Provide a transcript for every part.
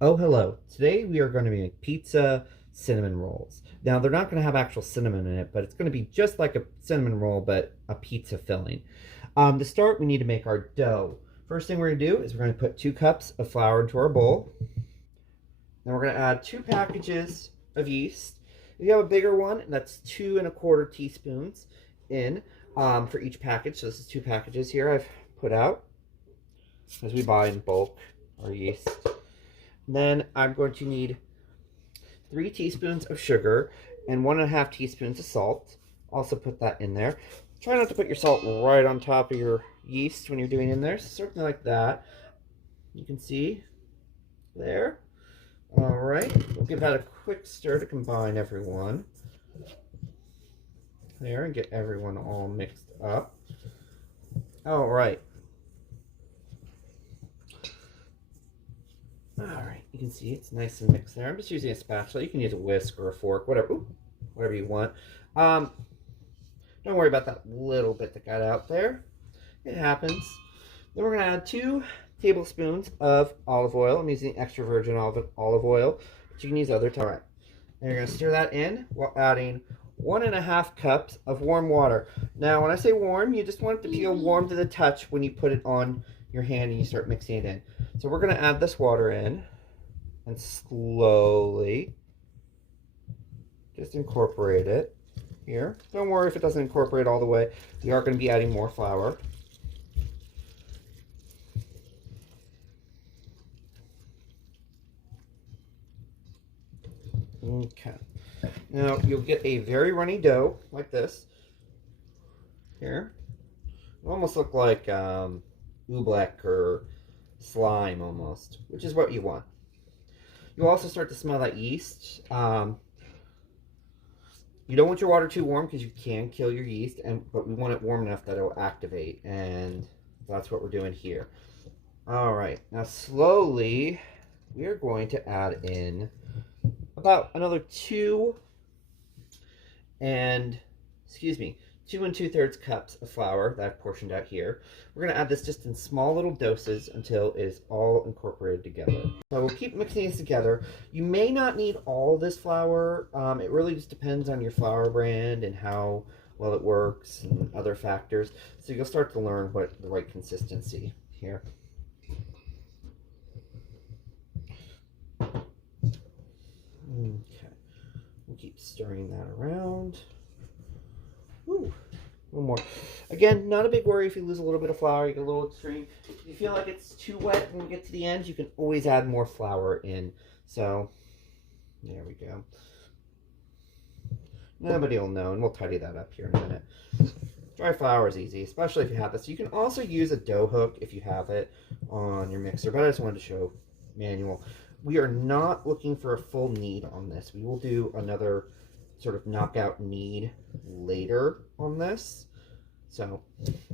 Oh, hello. Today we are going to make pizza cinnamon rolls. Now, they're not going to have actual cinnamon in it, but it's going to be just like a cinnamon roll, but a pizza filling. To start, we need to make our dough. First thing we're going to do is we're going to put 2 cups of flour into our bowl. Then we're going to add 2 packages of yeast. If you have a bigger one, that's 2¼ teaspoons in for each package. So this is 2 packages here I've put out as we buy in bulk our yeast. Then I'm going to need 3 teaspoons of sugar and 1½ teaspoons of salt. Also put that in there. Try not to put your salt right on top of your yeast when you're doing in there. So something like that. You can see there. All right. We'll give that a quick stir to combine everyone. There, and get everyone all mixed up. All right. Alright, you can see it's nice and mixed there. I'm just using a spatula. You can use a whisk or a fork, whatever. Ooh, whatever you want. Don't worry about that little bit that got out there. It happens. Then we're going to add 2 tablespoons of olive oil. I'm using extra virgin olive oil, but you can use other types. Alright, and you're going to stir that in while adding 1½ cups of warm water. Now, when I say warm, you just want it to feel warm to the touch when you put it on your hand and you start mixing it in. So we're going to add this water in and slowly just incorporate it here. Don't worry if it doesn't incorporate all the way. We are going to be adding more flour. Okay. Now you'll get a very runny dough like this here. It'll almost look like oobleck or slime almost, which is what you want. You'll also start to smell that yeast. You don't want your water too warm because you can kill your yeast, but we want it warm enough that it will activate, and that's what we're doing here. All right, now slowly we are going to add in about another 2 2⅔ cups of flour that I've portioned out here. We're going to add this just in small little doses until it is all incorporated together. So we'll keep mixing these together. You may not need all this flour. It really just depends on your flour brand and how well it works and other factors. So you'll start to learn what the right consistency here. Okay, we'll keep stirring that around. Ooh, a little more. Again, not a big worry if you lose a little bit of flour. You get a little extreme. If you feel like it's too wet when we get to the end, you can always add more flour in. So, there we go. Nobody will know, and we'll tidy that up here in a minute. Dry flour is easy, especially if you have this. You can also use a dough hook if you have it on your mixer, but I just wanted to show manual. We are not looking for a full knead on this. We will do another sort of knockout knead later on this. So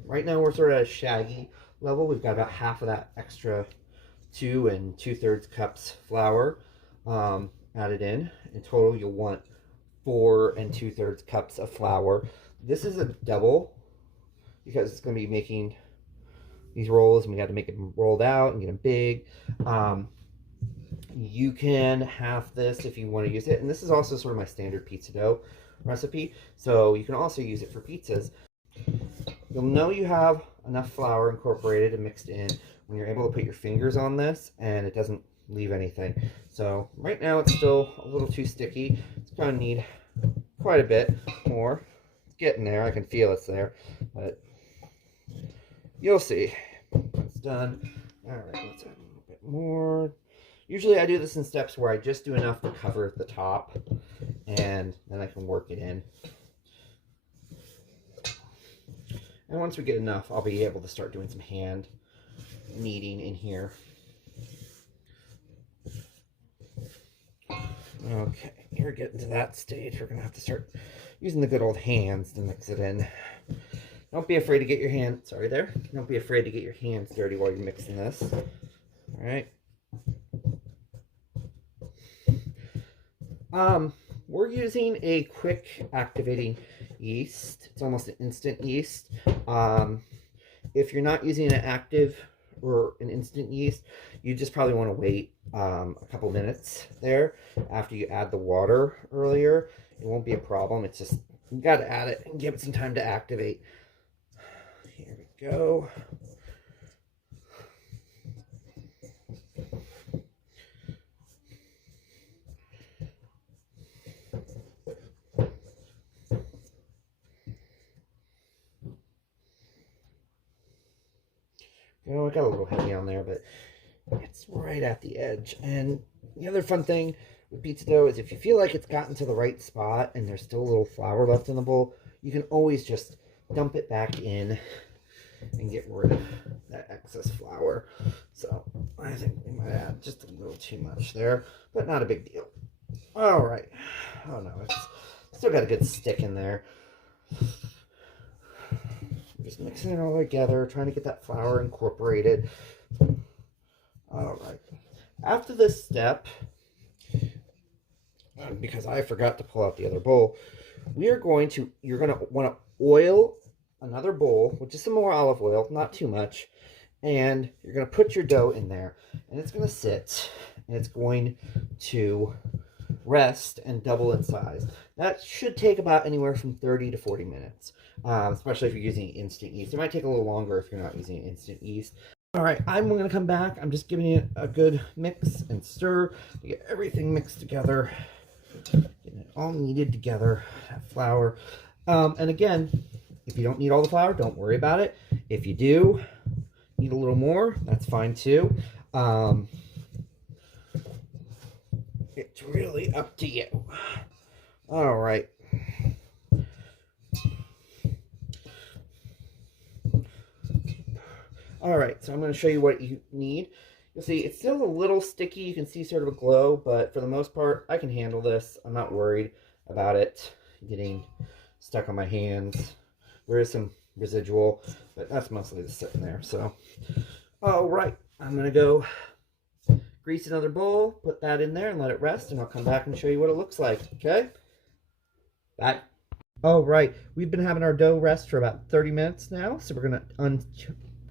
right now we're sort of at a shaggy level. We've got about half of that extra 2 2/3 cups flour added in. In total, you'll want 4 2/3 cups of flour. This is a double because it's going to be making these rolls, and we got to make them rolled out and get them big. You can have this if you want to use it. And this is also sort of my standard pizza dough recipe. So you can also use it for pizzas. You'll know you have enough flour incorporated and mixed in when you're able to put your fingers on this and it doesn't leave anything. So right now it's still a little too sticky. It's going to need quite a bit more. It's getting there. I can feel it's there. But you'll see. It's done. All right, let's add a little bit more. Usually I do this in steps where I just do enough to cover the top, and then I can work it in. And once we get enough, I'll be able to start doing some hand kneading in here. Okay, you're getting to that stage. We're going to have to start using the good old hands to mix it in. Don't be afraid to get your hands, don't be afraid to get your hands dirty while you're mixing this. All right. We're using a quick activating yeast. It's almost an instant yeast. If you're not using an active or an instant yeast, you just probably want to wait a couple minutes there after you add the water earlier. It won't be a problem. It's just you got to add it and give it some time to activate. Here we go. You know, it got a little heavy on there, but it's right at the edge. And the other fun thing with pizza dough is if you feel like it's gotten to the right spot and there's still a little flour left in the bowl, you can always just dump it back in and get rid of that excess flour. So I think we might add just a little too much there, but not a big deal. All right. Oh no, it's still got a good stick in there. Just mixing it all together, trying to get that flour incorporated. All right. After this step, because I forgot to pull out the other bowl, you're going to want to oil another bowl with just some more olive oil, not too much, and you're going to put your dough in there, and it's going to sit, and it's going to rest and double in size. That should take about anywhere from 30 to 40 minutes, especially if you're using instant yeast. It might take a little longer if you're not using instant yeast. All right, I'm going to come back. I'm just giving it a good mix and stir to get everything mixed together, getting it all kneaded together, that flour. And again, if you don't need all the flour, don't worry about it. If you do need a little more, that's fine too. It's really up to you. All right. All right, so I'm going to show you what you need. You'll see it's still a little sticky. You can see sort of a glow, but for the most part, I can handle this. I'm not worried about it getting stuck on my hands. There is some residual, but that's mostly just sitting there. So, all right, I'm going to go grease another bowl, put that in there and let it rest, and I'll come back and show you what it looks like, okay? Bye. All right, we've been having our dough rest for about 30 minutes now, so we're going to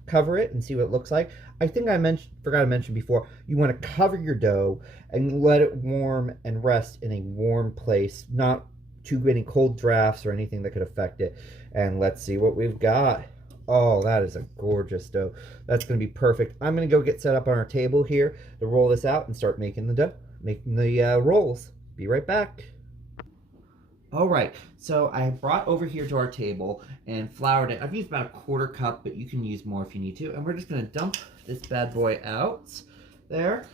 uncover it and see what it looks like. I think I forgot to mention before, you want to cover your dough and let it warm and rest in a warm place, not too many cold drafts or anything that could affect it. And let's see what we've got. Oh, that is a gorgeous dough. That's going to be perfect. I'm going to go get set up on our table here to roll this out and start making the dough, making the rolls. Be right back. All right, so I brought over here to our table and floured it. I've used about a 1/4 cup, but you can use more if you need to. And we're just going to dump this bad boy out there.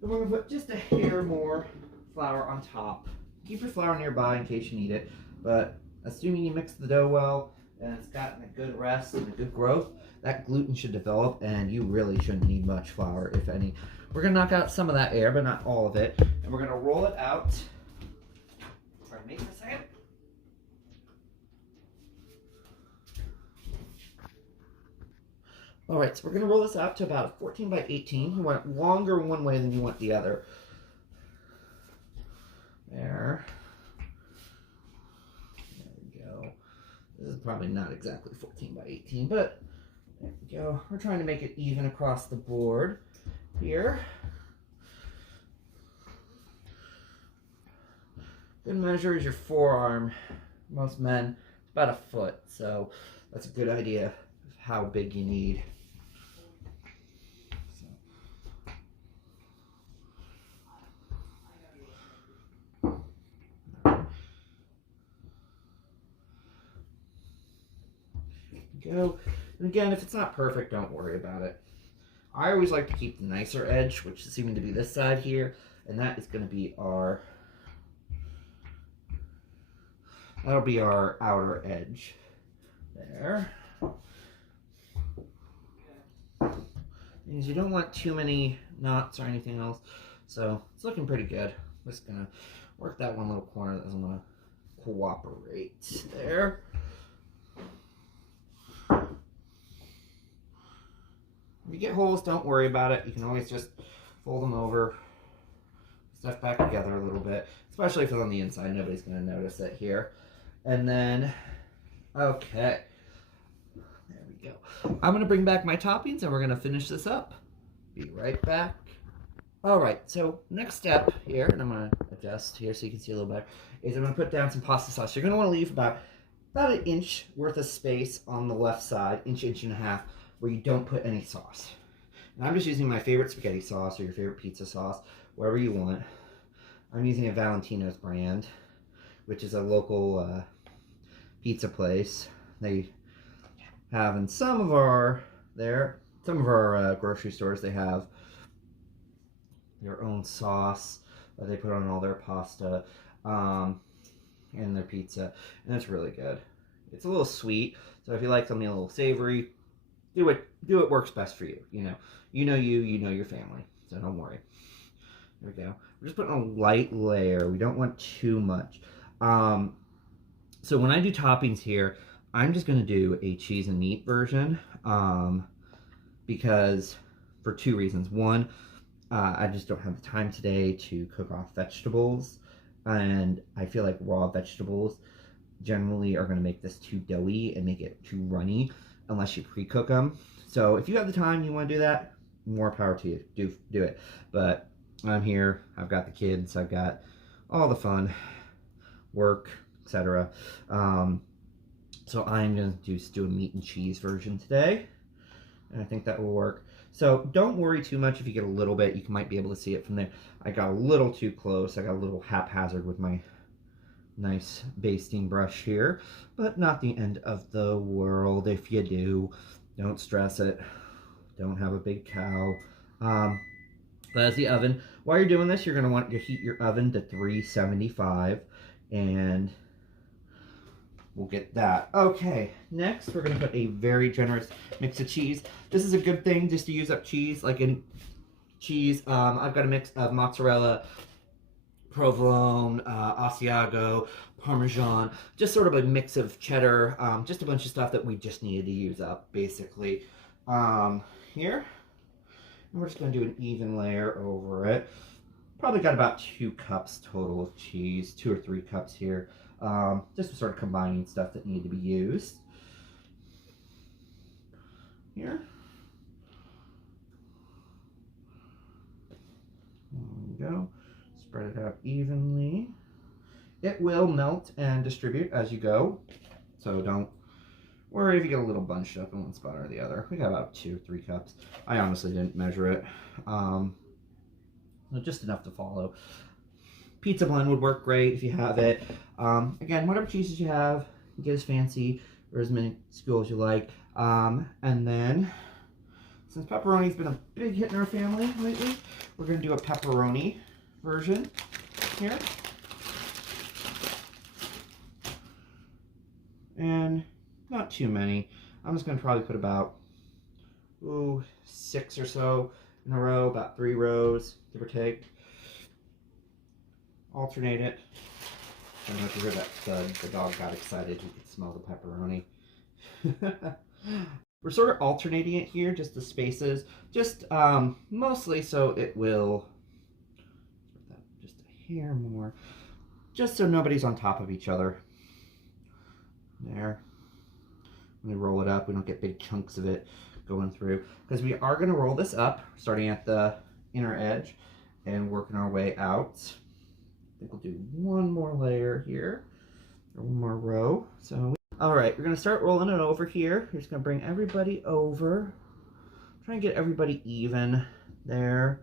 And we're going to put just a hair more flour on top. Keep your flour nearby in case you need it, but assuming you mix the dough well and it's gotten a good rest and a good growth, that gluten should develop and you really shouldn't need much flour, if any. We're going to knock out some of that air, but not all of it. And we're going to roll it out. Pardon me for a second. All right, so we're going to roll this out to about 14 by 18. You want it longer one way than you want the other. There. There we go. This is probably not exactly 14 by 18, but there we go. We're trying to make it even across the board here. Good measure is your forearm. Most men, it's about 1 foot, so that's a good idea of how big you need. Go. And again, if it's not perfect, don't worry about it. I always like to keep the nicer edge, which is seeming to be this side here, and that is going to be that'll be our outer edge. There. Because you don't want too many knots or anything else, so it's looking pretty good. I'm just going to work that one little corner that doesn't want to cooperate. There. If you get holes, don't worry about it. You can always just fold them over, stuff back together a little bit, especially if it's on the inside. Nobody's going to notice it here. And then, okay, there we go. I'm gonna bring back my toppings and we're gonna finish this up. Be right back. All right, so next step here, and I'm gonna adjust here so you can see a little better, is I'm gonna put down some pasta sauce. You're gonna wanna leave about an inch worth of space on the left side, inch and a half, where you don't put any sauce. And I'm just using my favorite spaghetti sauce or your favorite pizza sauce, whatever you want. I'm using a Valentino's brand, which is a local pizza place. They have in some of our grocery stores, they have their own sauce that they put on all their pasta and their pizza, and it's really good. It's a little sweet, so if you like something a little savory, do what works best for you. You know your family, so don't worry. There we go. We're just putting a light layer. We don't want too much. So when I do toppings here, I'm just going to do a cheese and meat version because for two reasons. One, I just don't have the time today to cook off vegetables, and I feel like raw vegetables generally are going to make this too doughy and make it too runny unless you pre-cook them. So if you have the time, you want to do that, more power to you. Do it. But I'm here. I've got the kids. I've got all the fun, work, etc. So I'm going to just do a meat and cheese version today, and I think that will work. So don't worry too much if you get a little bit. You might be able to see it from there. I got a little too close. I got a little haphazard with my nice basting brush here, but not the end of the world. If you do, don't stress it. Don't have a big cow. That's the oven. While you're doing this, you're going to want to heat your oven to 375, and we'll get that. Okay, next we're going to put a very generous mix of cheese. This is a good thing just to use up cheese, like any cheese. I've got a mix of mozzarella, provolone, Asiago, Parmesan, just sort of a mix of cheddar, just a bunch of stuff that we just needed to use up, basically. Here, and we're just going to do an even layer over it. Probably got about 2 cups total of cheese, 2 or 3 cups here. Just sort of combining stuff that need to be used. Here. There we go. Spread it out evenly. It will melt and distribute as you go, so don't worry if you get a little bunched up in one spot or the other. We got about 2 or 3 cups. I honestly didn't measure it. Just enough to follow. Pizza blend would work great if you have it. Again, whatever cheeses you have, get as fancy or as many as you like. And then, since pepperoni's been a big hit in our family lately, we're going to do a pepperoni version here. And not too many. I'm just going to probably put about 6 or so in a row, about 3 rows, give or take. Alternate it. I don't know if you heard that thud. The dog got excited. He could smell the pepperoni. We're sort of alternating it here, just the spaces, just mostly so it will, just a hair more, just so nobody's on top of each other. There. When we roll it up, we don't get big chunks of it going through, because we are going to roll this up, starting at the inner edge and working our way out. I think we'll do one more layer here, or one more row. So, all right, we're going to start rolling it over here. We're just going to bring everybody over, try and get everybody even there,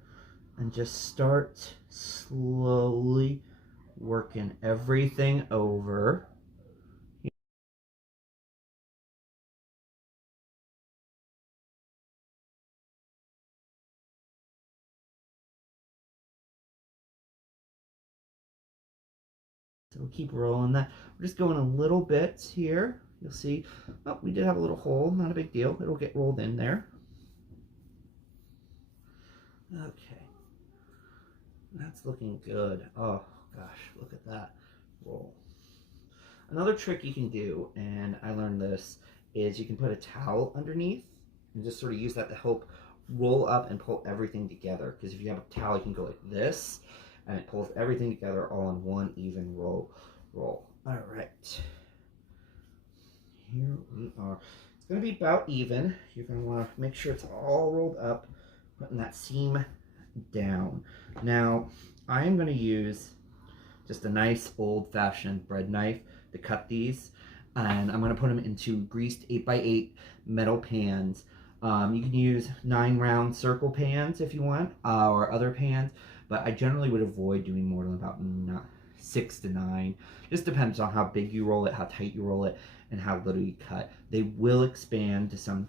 and just start slowly working everything over. So we'll keep rolling that. We're just going a little bit here. You'll see, oh, we did have a little hole. Not a big deal. It'll get rolled in there. Okay. That's looking good. Oh, gosh, look at that roll. Another trick you can do, and I learned this, is you can put a towel underneath and just sort of use that to help roll up and pull everything together. Because if you have a towel, you can go like this, and it pulls everything together all in one even roll. All right. Here we are. It's going to be about even. You're going to want to make sure it's all rolled up, putting that seam down. Now, I am going to use just a nice old-fashioned bread knife to cut these, and I'm going to put them into greased 8x8 metal pans. You can use 9-round circle pans if you want, or other pans, but I generally would avoid doing more than about 6 to 9. Just depends on how big you roll it, how tight you roll it, and how little you cut. They will expand to some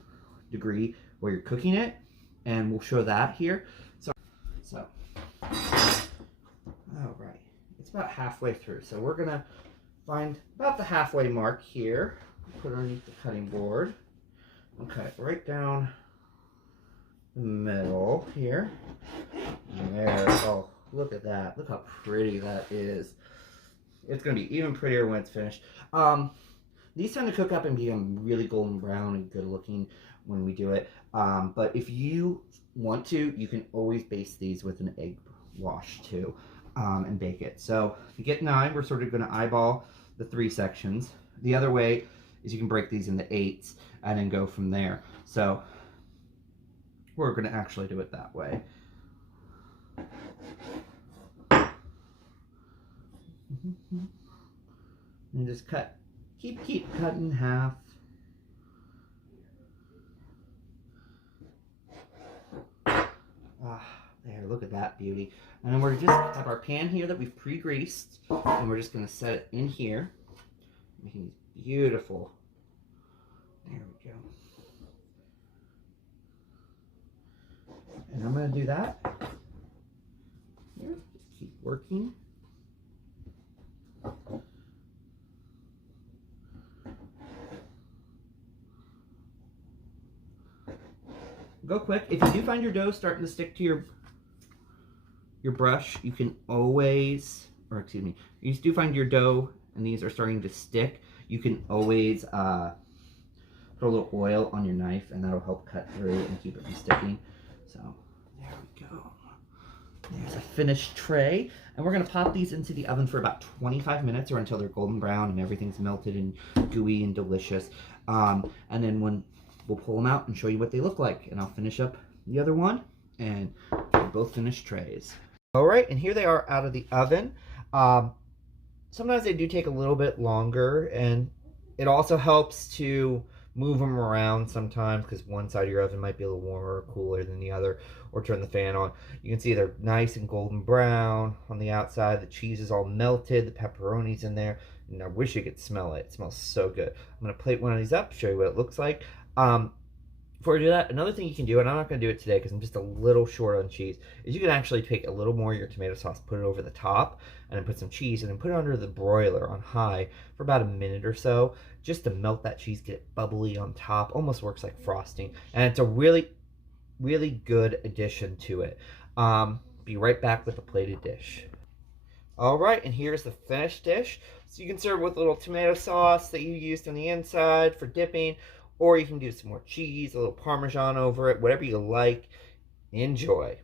degree where you're cooking it, and we'll show that here. So all right, it's about halfway through. So we're gonna find about the halfway mark here, put it underneath the cutting board. Okay, right down the middle here. There, oh, look at that. Look how pretty that is. It's gonna be even prettier when it's finished. These tend to cook up and become really golden brown and good looking when we do it. But if you want to, you can always baste these with an egg wash too, and bake it. So to get 9, we're sort of gonna eyeball the 3 sections. The other way is you can break these into 8s and then go from there. So we're gonna actually do it that way. And just cut, keep cutting in half. There, look at that beauty. And then we're just have our pan here that we've pre-greased, and we're just gonna set it in here, making these beautiful. There we go. And I'm gonna do that. Here, just keep working. Go quick. If you do find your dough starting to stick to your brush, you can always, or excuse me, if you do find your dough and these are starting to stick, you can always put a little oil on your knife, and that'll help cut through and keep it from sticking. So there we go. There's a finished tray, and we're gonna pop these into the oven for about 25 minutes or until they're golden brown and everything's melted and gooey and delicious. And then when we'll pull them out and show you what they look like, and I'll finish up the other one, and they're both finished trays. All right, and here they are out of the oven. Sometimes they do take a little bit longer, and it also helps to move them around sometimes because one side of your oven might be a little warmer or cooler than the other, or turn the fan on. You can see they're nice and golden brown on the outside. The cheese is all melted, the pepperoni's in there, and I wish you could smell it. It smells so good. I'm gonna plate one of these up, show you what it looks like. Before I do that, another thing you can do, and I'm not going to do it today because I'm just a little short on cheese, is you can actually take a little more of your tomato sauce, put it over the top, and then put some cheese, and then put it under the broiler on high for about a minute or so, just to melt that cheese, get it bubbly on top. Almost works like frosting, and it's a really, really good addition to it. Be right back with the plated dish. All right, and here's the finished dish. So you can serve with a little tomato sauce that you used on the inside for dipping, or you can do some more cheese, a little Parmesan over it, whatever you like. Enjoy.